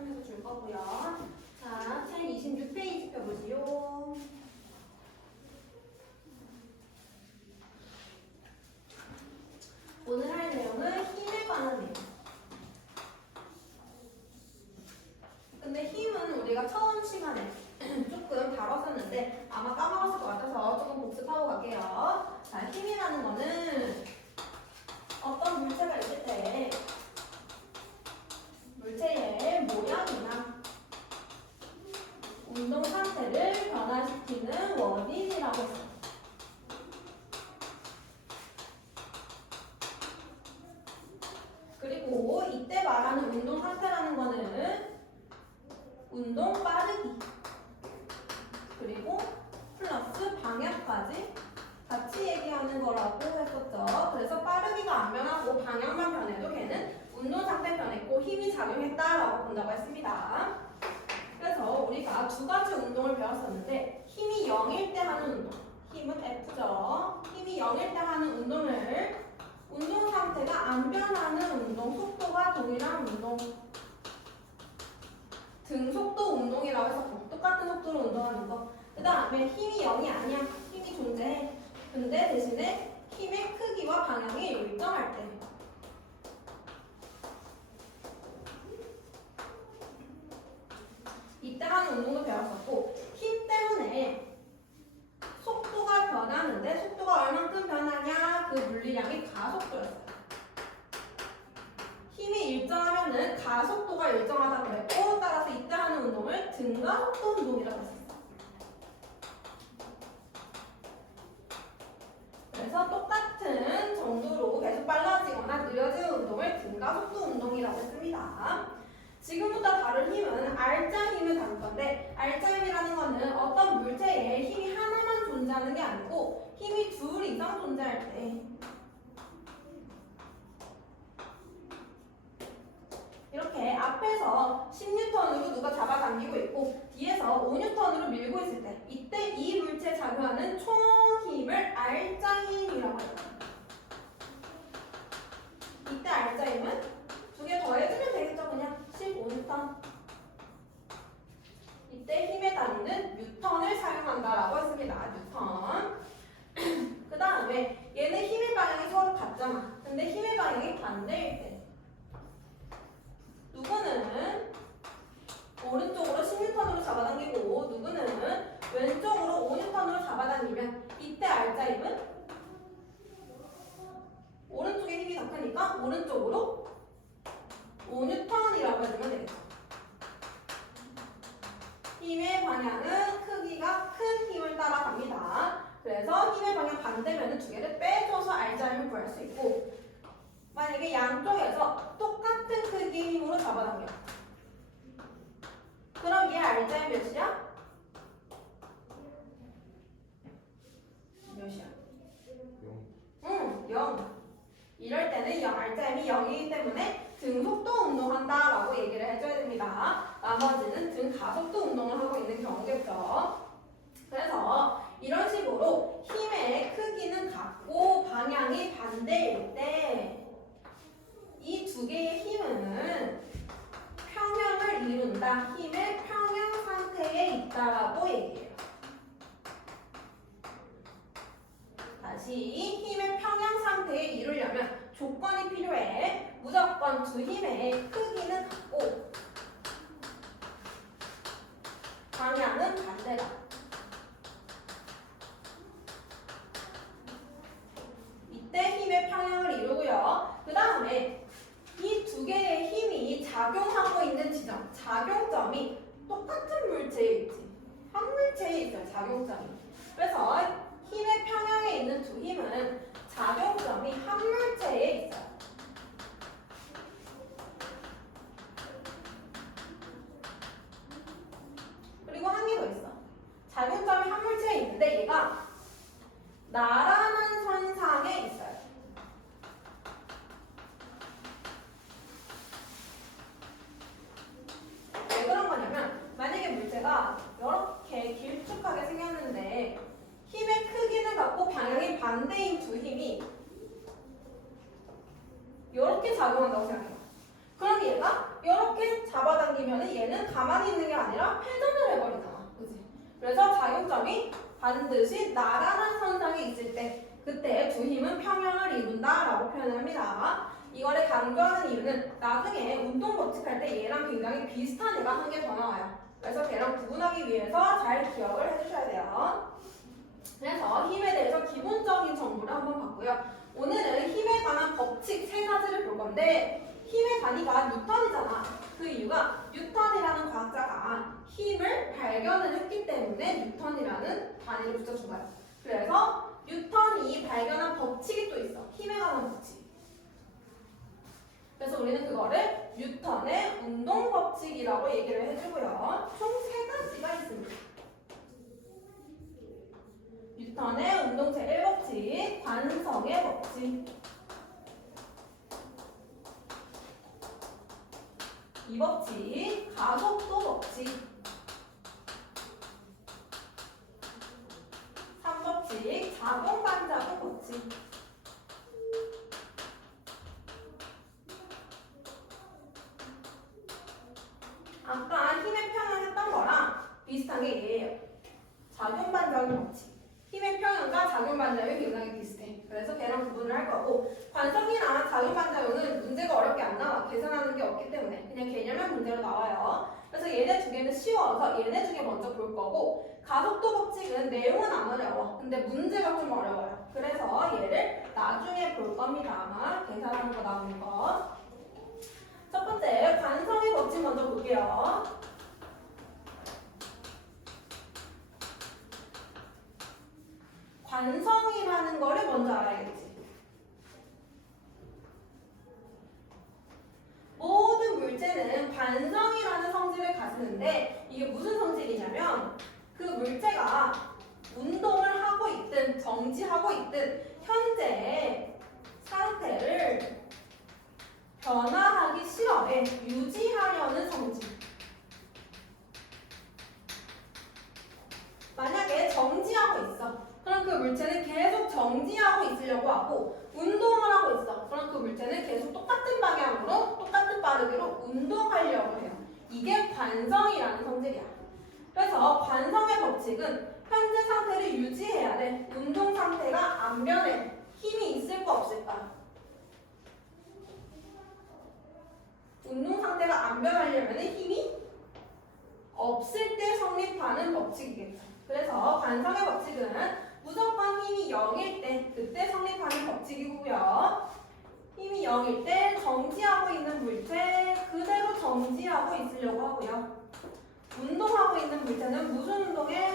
추첨해서 줄 거고요. 자, 책 26페이지 펴보시오. 오늘 할 내용은 힘에 관한 내용. 근데 힘은 우리가 처음 시간에 조금 다뤘었는데 아마 까먹었을 것 같아서 조금 복습하고 갈게요. 자, 힘이라는 거는 어떤 물체가 있을 때 물체의 모양이나 운동 상태를 변화시키는 원인이라고 했어요. 그리고 이때 말하는 운동 상태라는 거는 운동 빠르기 그리고 플러스 방향까지 같이 얘기하는 거라고 했었죠. 그래서 빠르기가 안 변하고 방향만 변해도 걔는 운동 상태 변했고 힘이 작용했다라고 본다고 했습니다. 그래서 우리가 두 가지 운동을 배웠었는데 힘이 0일 때 하는 운동, 힘은 F죠. 힘이 0일 때 하는 운동을 운동 상태가 안 변하는 운동, 속도가 동일한 운동, 등속도 운동이라고 해서 똑같은 속도로 운동하는 거. 그 다음에 힘이 0이 아니야. 힘이 존재해. 근데 대신에 힘의 크기와 방향이 일정할 때. 이때 하는 운동도 배웠었고 힘 때문에 속도가 변하는데 속도가 얼만큼 변하냐? 그 물리량이 가속도였어요. 힘이 일정하면은 가속도가 일정하다고 그랬고 따라서 이때 하는 운동을 등가속도 운동이라고 했어요. 그래서 똑같은 정도로 계속 빨라지거나 느려지는 운동을 등가속도 운동이라고 했습니다. 지금부터 다룰 힘은 알짜 힘을 다룰 건데 알짜 힘이라는 거는 어떤 물체에 힘이 하나만 존재하는 게 아니고 힘이 둘 이상 존재할 때 이렇게 앞에서 10N으로 누가 잡아당기고 있고 뒤에서 5N으로 밀고 있을 때 이때 이 물체에 작용하는 총 힘을 알짜 힘이라고 해요. 이때 알짜 힘은 두 개 더해주면 되겠죠. 그냥 15N. 이때 힘에 달리는 뉴턴을 사용한다라고 했습니다. 뉴턴. 그 다음에 얘는 힘의 방향이 서로 같잖아. 근데 힘의 방향이 반대일 때 누구는 오른쪽으로 10N으로 잡아당기고 누구는 왼쪽으로 5N으로 잡아당기면 이때 알짜 힘은 오른쪽에 힘이 더 크니까 오른쪽으로 5N이라고 해주면 되겠죠. 힘의 방향은 크기가 큰 힘을 따라갑니다. 그래서 힘의 방향 반대면은 두 개를 빼줘서 알짜 힘을 구할 수 있고 만약에 양쪽에서 똑같은 크기의 힘으로 잡아당겨. 그럼 얘 알짜 힘 몇이야? 몇이야? 0. 이럴 때는 알짜 힘이 0이기 때문에 등속도 운동한다라고 얘기를 해줘야 됩니다. 나머지는 등가속도 운동을 하고 있는 경우겠죠. 그래서 이런 식으로 힘의 크기는 같고 방향이 반대일 때 이 두 개의 힘은 평형을 이룬다. 힘의 평형 상태에 있다라고 얘기해요. 다시 힘의 평형 상태에 이루려면 조건이 필요해. 무조건 두 힘의 크기는 같고 방향은 반대다. 이때 힘의 평형을 이루고요. 그 다음에 이 두 개의 힘이 작용하고 있는 지점, 작용점이 똑같은 물체에 있지. 한 물체에 있어요, 작용점이. 그래서 힘의 평형에 있는 두 힘은 작용점이 한 물체에 있어요. 그리고 한 개 더 있어. 작용점이 한 물체에 있는데 얘가 나란한 선상에 있어요. 왜 그런 거냐면 만약에 물체가 이렇게 길쭉하게 생겼는데 힘의 크기는 같고 방향이 반대인 두 힘이 이렇게 작용한다고 생각해요. 그럼 얘가 이렇게 잡아당기면 얘는 가만히 있는 게 아니라 회전을 해버리잖아. 그치? 그래서 작용점이 반드시 나란한 선상에 있을 때 그때 두 힘은 평행을 이룬다라고 표현합니다. 이거를 강조하는 이유는 나중에 운동 법칙할 때 얘랑 굉장히 비슷한 애가 한 개 더 나와요. 그래서 걔랑 구분하기 위해서 잘 기억을 해주셔야 돼요. 그래서 힘에 대해서 기본적인 정보를 한번 봤고요. 오늘은 힘에 관한 법칙 세 가지를 볼 건데 힘의 단위가 뉴턴이잖아. 그 이유가 뉴턴이라는 과학자가 힘을 발견을 했기 때문에 뉴턴이라는 단위를 붙여준 거야. 그래서 뉴턴이 발견한 법칙이 또 있어. 힘에 관한 법칙. 그래서 우리는 그거를 뉴턴의 운동 법칙이라고 얘기를 해주고요. 총 세 가지가 있습니다. 뉴턴의 운동 제1법칙, 관성의 법칙. 2법칙, 가속도 법칙. 3법칙, 작용-반작용 법칙. 아까 힘의 평형했던 거랑 비슷한 게 얘예요. 작용-반작용 법칙. 힘의 평형과 작용-반작용이 굉장히 비슷해. 그래서 걔랑 구분을 할 거고 관성이나 작용-반작용은 문제가 어렵게 안 나와. 계산하는 게 없기 때문에 그냥 개념형 문제로 나와요. 그래서 얘네 두 개는 쉬워서 얘네 중에 먼저 볼 거고 가속도 법칙은 내용은 안 어려워. 근데 문제가 좀 어려워요. 그래서 얘를 나중에 볼 겁니다. 계산하는 거 나오는 거. 첫 번째 관성의 법칙 먼저 볼게요. 관성이라는 거를 먼저 알아야겠지. 모든 물체는 관성이라는 성질을 가지는데 이게 무슨 성질이냐면 그 물체가 운동을 하고 있든 정지하고 있든 현재의 상태를 변화하기 싫어해. 유지하려는 성질. 만약에 정지하고 있어. 그럼 그 물체는 계속 정지하고 있으려고 하고 운동을 하고 있어. 그럼 그 물체는 계속 똑같은 방향으로 똑같은 빠르기로 운동하려고 해요. 이게 관성이라는 성질이야. 그래서 관성의 법칙은 현재 상태를 유지해야 돼. 운동 상태가 안 변해. 힘이 있을까 없을까? 운동 상태가 안 변하려면 힘이 없을 때 성립하는 법칙이겠죠. 그래서 관성의 법칙은 무조건 힘이 0일 때 그때 성립하는 법칙이고요. 힘이 0일 때 정지하고 있는 물체 그대로 정지하고 있으려고 하고요. 운동하고 있는 물체는 무슨 운동에?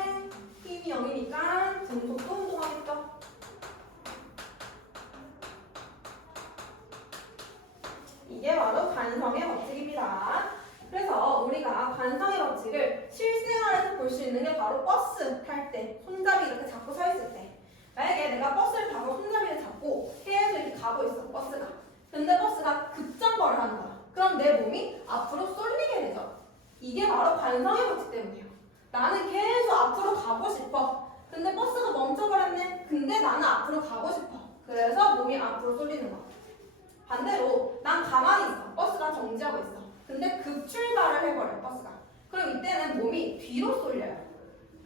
힘이 0이니까 등속도 운동하겠죠. 이게 바로 관성의 법칙입니다. 그래서 우리가 관성의 법칙을 실생활에서 볼 수 있는 게 바로 버스 탈 때 손잡이 이렇게 잡고 서 있을 때 만약에 내가 버스를 타고 손잡이를 잡고 계속 이렇게 가고 있어 버스가. 근데 버스가 급정거를 하는 거야. 그럼 내 몸이 앞으로 쏠리게 되죠. 이게 바로 관성의 법칙 때문이에요. 나는 계속 앞으로 가고 싶어. 근데 버스가 멈춰버렸네. 근데 나는 앞으로 가고 싶어. 그래서 몸이 앞으로 쏠리는 거야. 반대로 난 가만히 있어. 버스가 정지하고 있어. 근데 급출발을 해버려 버스가. 그럼 이때는 몸이 뒤로 쏠려요.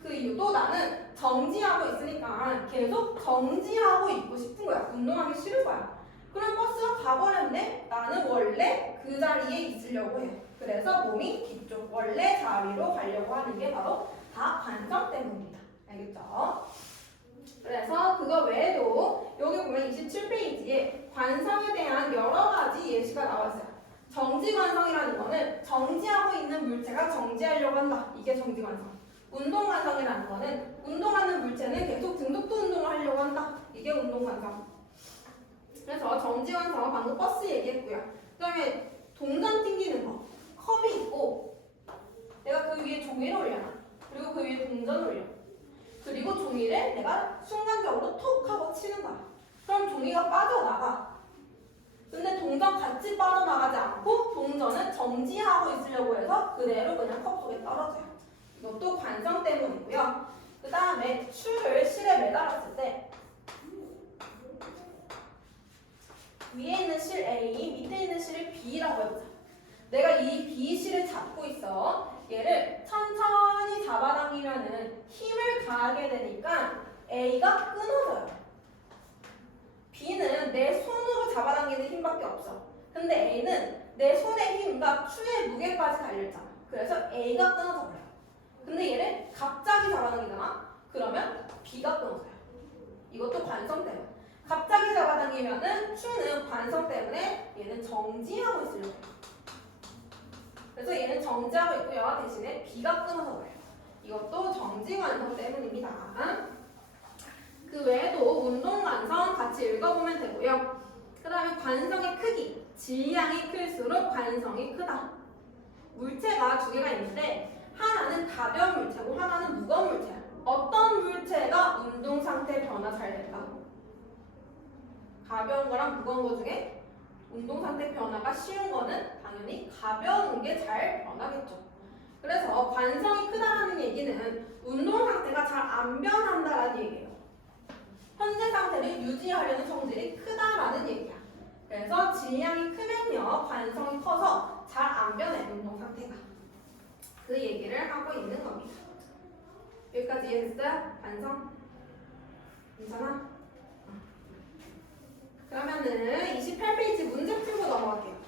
그 이유도 나는 정지하고 있으니까 계속 정지하고 있고 싶은 거야. 운동하기 싫은 거야. 그럼 버스가 가버렸네? 나는 원래 그 자리에 있으려고 해. 그래서 몸이 뒤쪽 원래 자리로 가려고 하는 게 바로 다 관성 때문입니다. 알겠죠? 그래서 그거 외에도 여기 보면 27페이지에 관성에 대한 여러 가지 예시가 나와 있어요. 정지관성이라는 거는 정지하고 있는 물체가 정지하려고 한다. 이게 정지관성. 운동관성이라는 거는 운동하는 물체는 계속 등속도 운동을 하려고 한다. 이게 운동관성. 그래서 정지관성은 방금 버스 얘기했고요. 그 다음에 동전 튕기는 거. 컵이 있고 내가 그 위에 종이를 올려놔. 그리고 그 위에 동전을 올려. 그리고 종이를 내가 순간적으로 톡 하고 치는 거야. 그럼 종이가 빠져나가. 근데 동전 같이 빠져나가지 않고 동전은 정지하고 있으려고 해서 그대로 그냥 컵 속에 떨어져요. 이것도 관성 때문이고요. 그 다음에 줄을 실에 매달았을 때 위에 있는 실 A, 밑에 있는 실을 B라고 해보자. 내가 이 BC를 잡고 있어. 얘를 천천히 잡아당기면은 힘을 가하게 되니까 A가 끊어져요. B는 내 손으로 잡아당기는 힘밖에 없어. 근데 A는 내 손의 힘과 추의 무게까지 달려있잖아. 그래서 A가 끊어져 버려요. 근데 얘를 갑자기 잡아당기잖아. 그러면 B가 끊어져요. 이것도 관성 때문에. 갑자기 잡아당기면은 추는 관성 때문에 얘는 정지하고 있으려고 해요. 그래서 얘는 정지하고 있고요. 대신에 B가 끊어져 버려요. 이것도 정지 관성 때문입니다. 그 외에도 운동 관성 같이 읽어보면 되고요. 그 다음에 관성의 크기. 질량이 클수록 관성이 크다. 물체가 두 개가 있는데 하나는 가벼운 물체고 하나는 무거운 물체야. 어떤 물체가 운동 상태 변화 잘 될까? 가벼운 거랑 무거운 거 중에 운동 상태 변화가 쉬운 거는 당연히 가벼운 게 잘 변하겠죠. 그래서 관성이 크다라는 얘기는 운동 상태가 잘 안 변한다라는 얘기예요. 현재 상태를 유지하려는 성질이 크다라는 얘기야. 그래서 질량이 크면요, 관성이 커서 잘 안 변해, 운동 상태가. 그 얘기를 하고 있는 겁니다. 여기까지 이해됐어요? 관성? 괜찮아? 그러면은 28페이지 문제 풀고 넘어갈게요.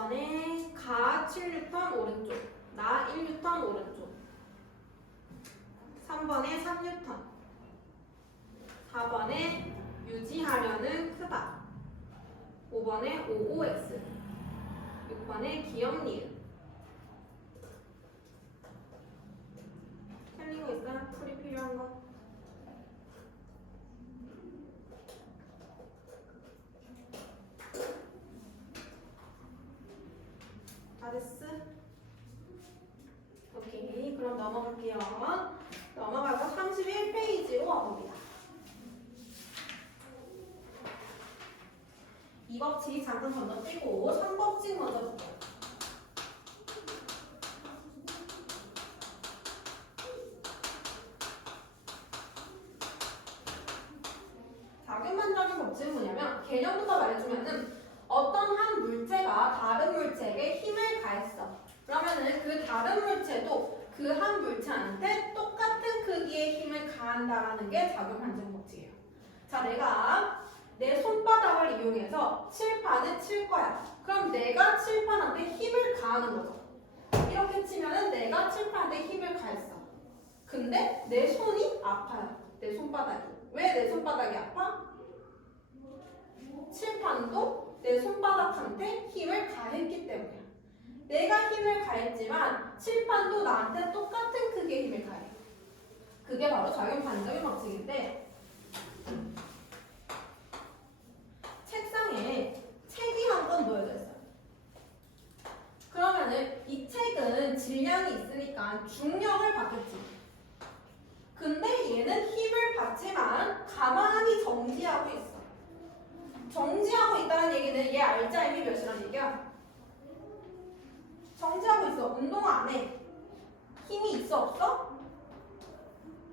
2번에 가 7뉴턴 오른쪽, 나 1뉴턴 오른쪽. 3번에 3뉴턴. 4번에 유지하려는 크다. 5번에 OOX. 6번에 기억 니은. 틀린 거 있어요? 풀이 필요한 거? 다 됐어? 오케이, 그럼 넘어갈게요. 넘어가서 31페이지로 와봅니다. 이 법칙 잠깐 건너뛰고 3법칙 먼저 볼게요. 자균만장의 법칙은 뭐냐면 개념부터 말해주면은 어떤 한 물체가 다른 물체에게 힘을 가했어. 그러면은 그 다른 물체도 그 한 물체한테 똑같은 크기의 힘을 가한다라는 게 자균만장 법칙이에요. 자, 내가 내 손바닥을 이용해서 칠판을 칠 거야. 그럼 내가 칠판한테 힘을 가하는 거죠. 이렇게 치면은 내가 칠판한테 힘을 가했어. 근데 내 손이 아파요. 내 손바닥이. 왜 내 손바닥이 아파? 칠판도 내 손바닥한테 힘을 가했기 때문이야. 내가 힘을 가했지만 칠판도 나한테 똑같은 크기의 힘을 가해. 그게 바로 작용 반작용 법칙인데, 책상에 책이 한 권 놓여져 있어요. 그러면은 이 책은 질량이 있으니까 중력을 받겠지. 근데 얘는 힘을 받지만 가만히 정지하고 있어. 정지하고 있다는 얘기는 얘 알짜임이 몇이란 얘기야? 정지하고 있어. 운동 안 해. 힘이 있어 없어?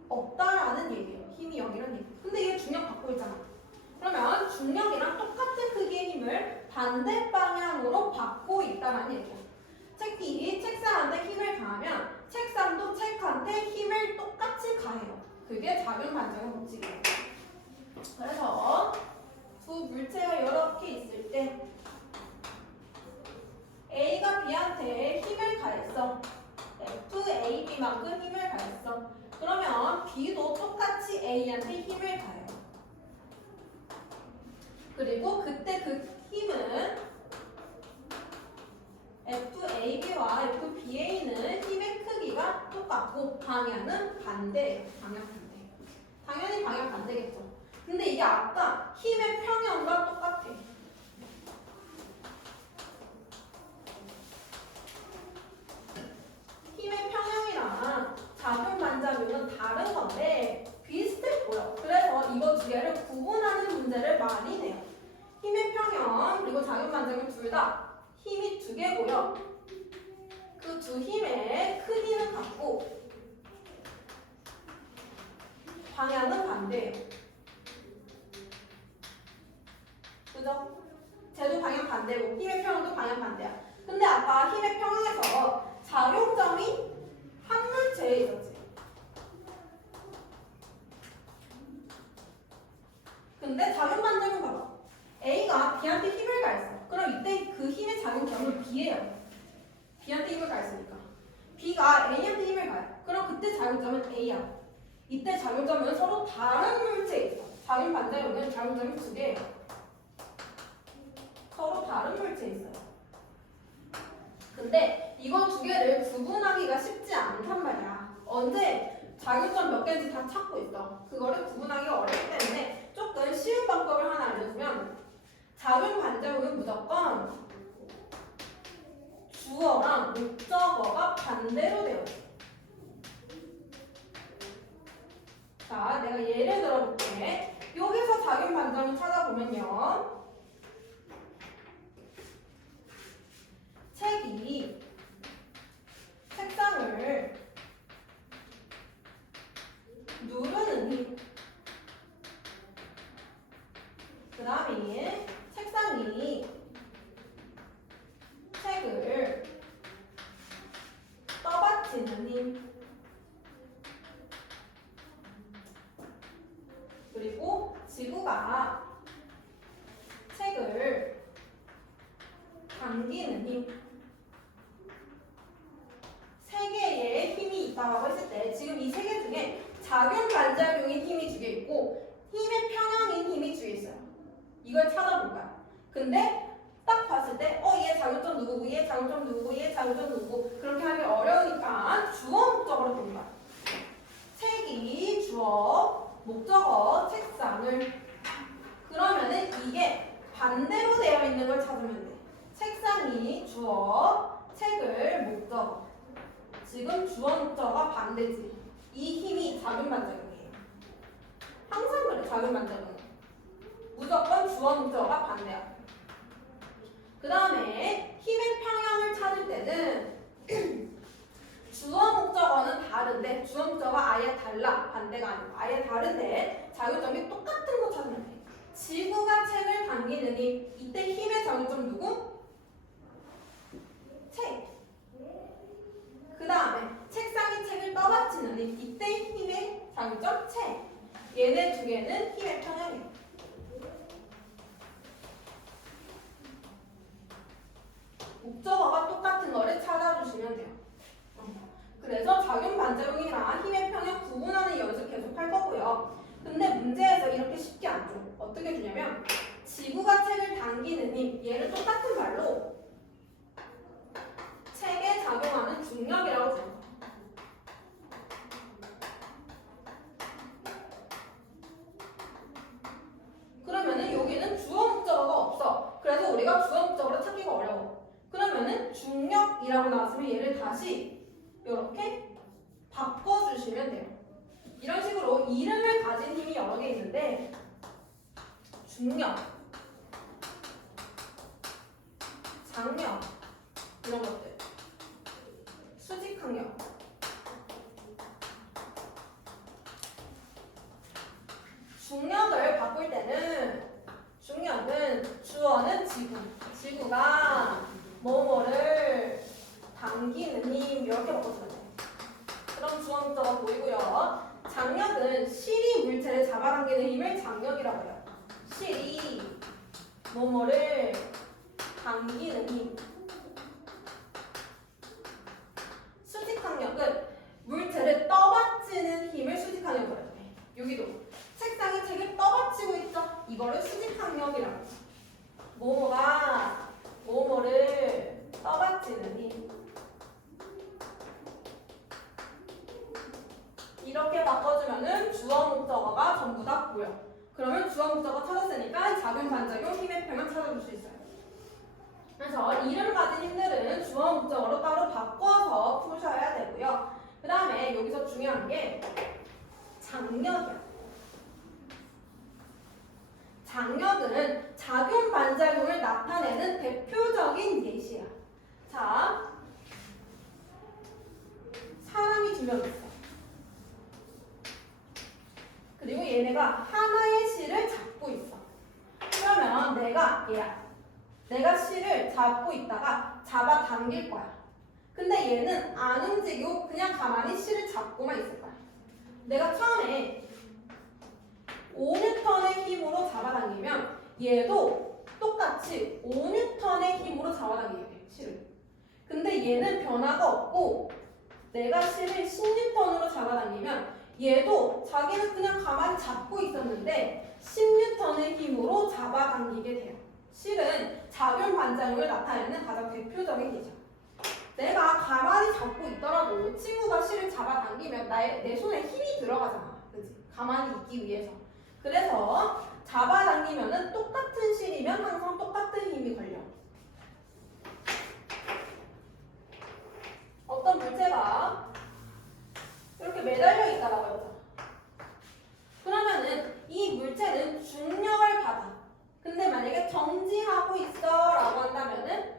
없다라는 얘기예요. 힘이 0이란 얘기. 근데 얘 중력 받고 있잖아. 그러면 중력이랑 똑같은 크기의 힘을 반대 방향으로 받고 있다는 얘기야. 책이 책상한테 힘을 가하면 책상도 책한테 힘을 똑같이 가해요. 그게 작용 반작용 법칙이에요. 그래서 두 물체가 이렇게 있을 때 A가 B한테 힘을 가했어. FAB만큼 힘을 가했어. 그러면 B도 똑같이 A한테 힘을 가해요. 그리고 그때 그 힘은 FAB와 FBA는 힘의 크기가 똑같고 방향은 반대예요. 방향 반대. 당연히 방향 반대겠죠. 근데 이게 아까 힘의 평형과 똑같아. 힘의 평형이랑 작용 반작용은 다른 건데 비슷해 보여. 그래서 이거 두 개를 구분하는 문제를 많이 내요. 힘의 평형 그리고 작용 반작용 둘 다 힘이 두 개고요. 그 두 힘의 크기는 같고 방향은 반대예요. 그죠? 쟤도 방향 반대고 힘의 평형도 방향 반대야. 근데 아까 힘의 평형에서 작용점이 한 물체에 있었지. 근데 작용 반작용 봐봐. A가 B한테 힘을 가했어. 그럼 이때 그 힘의 작용점은 B예요. B한테 힘을 가했으니까. B가 A한테 힘을 가해. 그럼 그때 작용점은 A야. 이때 작용점은 서로 다른 물체에 있어. 작용 반작용은 작용점이 두 개예요. 서로 다른 물체에 있어요. 근데 이거 두 개를 구분하기가 쉽지 않단 말이야. 언제 작용점 몇 개인지 다 찾고 있어. 그거를 구분하기가 어렵기 때문에 조금 쉬운 방법을 하나 알려주면 작용 반작용은 무조건 주어랑 목적어가 반대로 되어 있어. 자, 내가 예를 들어볼게. 여기서 작용 반작용 찾아보면요. 책이 책상을 누르는 힘. 그 다음에 책상이 책을 떠받치는 힘. 그리고 지구가 책을 당기는 힘. 세 개의 힘이 있다고 했을 때 지금 이 세 개 중에 작용 반작용인 힘이 두 개 있고 힘의 평형인 힘이 두 개 있어요. 이걸 찾아볼까요? 근데 딱 봤을 때 얘 작용점 누구고 얘 작용점 누구고 얘 작용점 누구고 그렇게 하기 어려우니까 주어 목적어로 봅니다. 책이 주어, 목적어, 책상을. 그러면은 이게 반대로 되어 있는 걸 찾으면 돼. 책상이 주어, 책을 목적어. 지금 주어 목적어가 반대지. 이 힘이 작용 반작용이에요. 항상 그래, 작용 반작용. 무조건 주어 목적어가 반대야. 그 다음에 힘의 평형을 찾을 때는 주어 목적어는 다른데 주어 목적어가 아예 달라. 반대가 아니고 아예 다른데 작용점이 똑같은 거 찾으면 돼. 지구가 책을 당기는 힘. 이때 힘의 작용점 누구? 책. 그 다음에 책상이 책을 떠받치는 힘. 이때 힘의 작용점 책. 얘네 두 개는 힘의 평형이에요. 목적어가 똑같은 거를 찾아주시면 돼요. 그래서 작용 반작용이랑 힘의 평형 구분하는 연습 계속 할 거고요. 근데 문제에서 이렇게 쉽게 안 줘. 어떻게 주냐면 지구가 책을 당기는 힘. 얘를 똑같은 말로 책에 작용하는 중력이라고 줘요. 그러면은 여기는 주어 목적어가 없어. 그래서 우리가 주어 목적어로 찾기가 어려워. 그러면은 중력이라고 나왔으면 얘를 다시 이렇게 바꿔주시면 돼요. 이런 식으로 이름을 가진 힘이 여러 개 있는데 중력, 장력 이런 것들, 수직항력, 중력을 바꿀 때는 중력은 주어는 지구, 지구가 뭐뭐를 당기는 힘 이렇게 바꿔주면 돼요. 그럼 주어 목적어가 보이고요. 장력은 실이 물체를 잡아당기는 힘을 장력이라고 해요. 실이 뭐뭐를 당기는 힘. 수직항력은 물체를 떠받치는 힘을 수직항력이라고 해요. 여기도 책상이 책을 떠받치고 있죠. 이거를 수직항력이라고 해요. 뭐뭐가 뭐뭐를 떠받치는 힘. 이렇게 바꿔주면은 주어 목적어가 전부 다 보여. 그러면 주어 목적어 찾았으니까 작용 반작용 힘의 평형 찾아줄 수 있어요. 그래서 이름 가진 힘들은 주어 목적어로 따로 바꿔서 푸셔야 되고요. 그 다음에 여기서 중요한 게 장력이야. 장력은 작용 반작용을 나타내는 대표적인 예시야. 자, 사람이 두 명 있어. 그리고 얘네가 하나의 실을 잡고 있어. 그러면 내가 실을 잡고 있다가 잡아당길 거야. 근데 얘는 안 움직이고 그냥 가만히 실을 잡고만 있을 거야. 내가 처음에 5N의 힘으로 잡아당기면 얘도 똑같이 5N의 힘으로 잡아당기게 돼, 실을. 근데 얘는 변화가 없고 내가 실을 10N으로 잡아당기면 얘도 자기는 그냥 가만히 잡고 있었는데 10N의 힘으로 잡아당기게 돼요. 실은 작용 반작용을 나타내는 가장 대표적인 예죠. 내가 가만히 잡고 있더라도 친구가 실을 잡아당기면 내 손에 힘이 들어가잖아. 그치? 가만히 있기 위해서. 그래서 잡아당기면은 똑같은 실이면 항상 똑같은 힘이 걸려. 어떤 물체가 이렇게 매달려 있다라고 했잖아. 그러면은 이 물체는 중력을 받아. 근데 만약에 정지하고 있어 라고 한다면은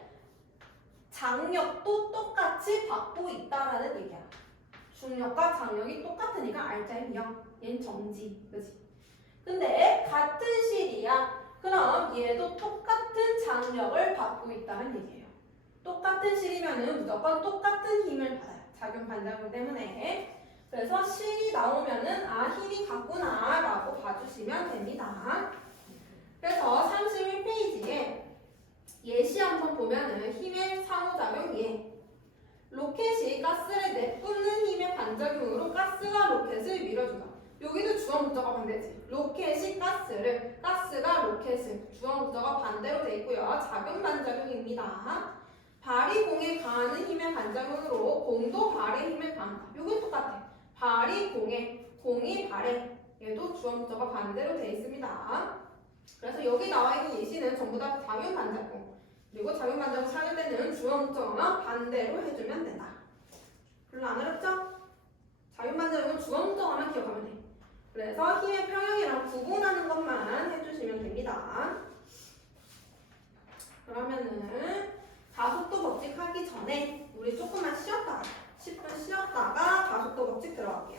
장력도 똑같이 받고 있다라는 얘기야. 중력과 장력이 똑같으니까 알자인 0. 얘는 정지. 그치? 근데 같은 실이야. 그럼 얘도 똑같은 장력을 받고 있다는 얘기예요. 똑같은 실이면은 무조건 똑같은 힘을 받아요. 작용 반작용 때문에. 그래서 실이 나오면은 아 힘이 같구나 라고 봐주시면 됩니다. 그래서 31페이지에 예시 한번 보면은 반작용으로 가스가 로켓을 밀어주다. 여기도 주어 목적어 반대지. 로켓이 가스를, 가스가 로켓을. 주어 목적어 반대로 돼 있고요. 작용 반작용입니다. 발이 공에 가하는 힘의 반작용으로 공도 발의 힘을 가한다. 요건 똑같아. 발이 공에, 공이 발에. 얘도 주어 목적어 반대로 돼 있습니다. 그래서 여기 나와 있는 예시는 전부 다 작용 반작용. 그리고 작용 반작용 찾을 때는 주어 목적어나 반대로 해주면 된다. 별로 안 어렵죠? 작용 반작용은 주어 목적어만 기억하면 돼. 그래서 힘의 평형이랑 구분하는 것만 해주시면 됩니다. 그러면은 가속도 법칙 하기 전에 우리 조금만 쉬었다가 10분 쉬었다가 가속도 법칙 들어갈게요.